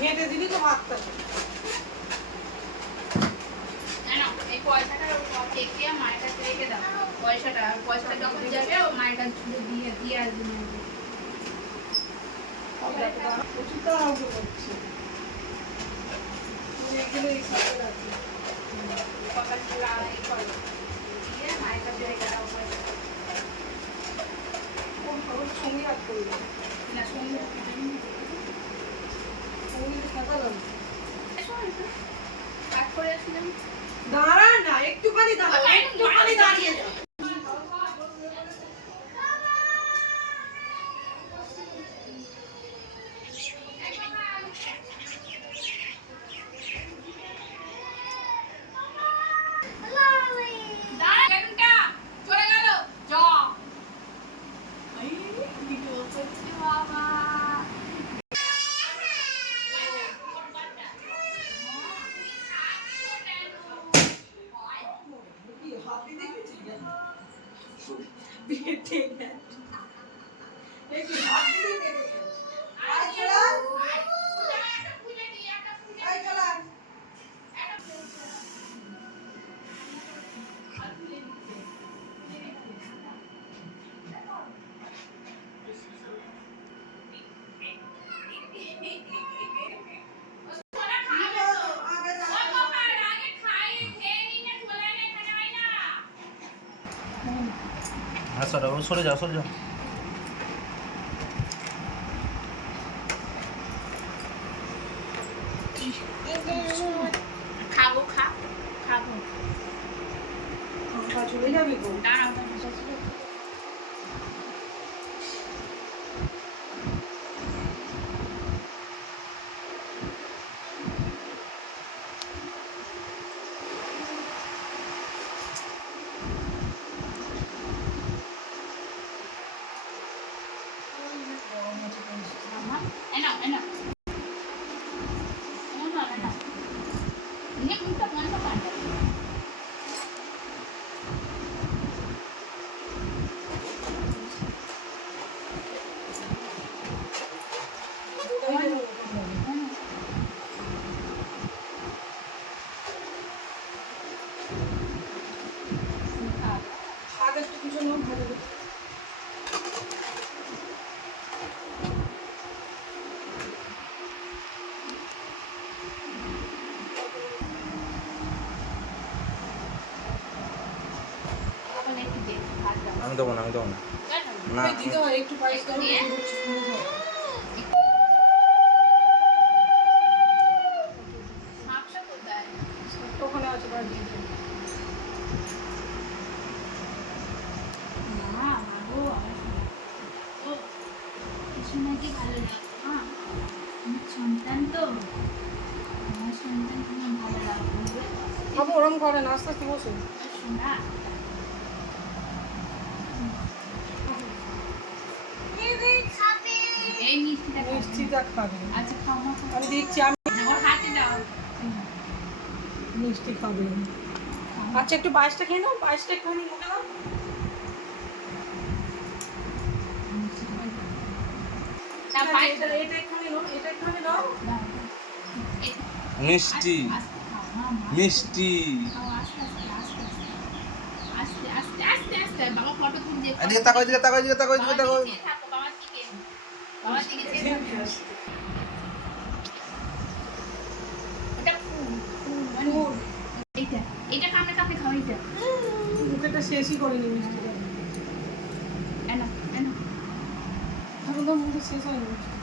হেঁটে দিবি তো ভাতটা। এই পয়সাটা থেকে মায়ের কাছে রেখে দাও। পয়সাটা যখন যাবে ও মায়ের কাছে দিয়ে আসবে। প্রচুর তাড়াহুড়ো করছি। এগুলো এই সাথে রাখি। সকালবেলা এই করো দিয়ে মায়ের কাছে রেখে দাও পয়সাটা। সঙ্গে রাখ করবো না সঙ্গে খাতা লাগবে। কাজ করে আসলাম। দাঁড়া না, একটুখানি দাঁড়া, একটুখানি দাঁড়িয়ে যা। সরে যাও, সরে যাও। খাবো খাবো চলে যাবি গো। আমি দেবো না, আমি দেবো না। না দিতে হয় একটু পায়েস করে ওখানে আছে বাড়ি দিয়ে দেবো। সন্তান তো আমার সন্তান তোমার ভালো লাগবে। বাবু ওরম করে না, আস্তে আস্তে বসে। শোনা এই মিষ্টিটা খাবে। আচ্ছা খাও মা আমি দিচ্ছি, আমি ওর হাতে দাও। মিষ্টি খাবে। আচ্ছা একটু পায়েসটা খেয়ে নাও, পায়েসটা একটুখানি মুখে দাও। এটা একটুখানি নাও, এটা একটুখানি নাও। মিষ্টি মিষ্টি। আস্তে আস্তে আস্তে আস্তে বাবা ফটো তুলছে। এদিকে তাকাও, এদিকে তাকাও, এদিকে তাকাও, এদিকে তাকাও। বাবার দিকে এটা কামড়ে কামড়ে খাও। এটা মুখেটা শেষই করিনি মিষ্টিটা। এনো এনো এখন তো মুখে শেষ হয়নি।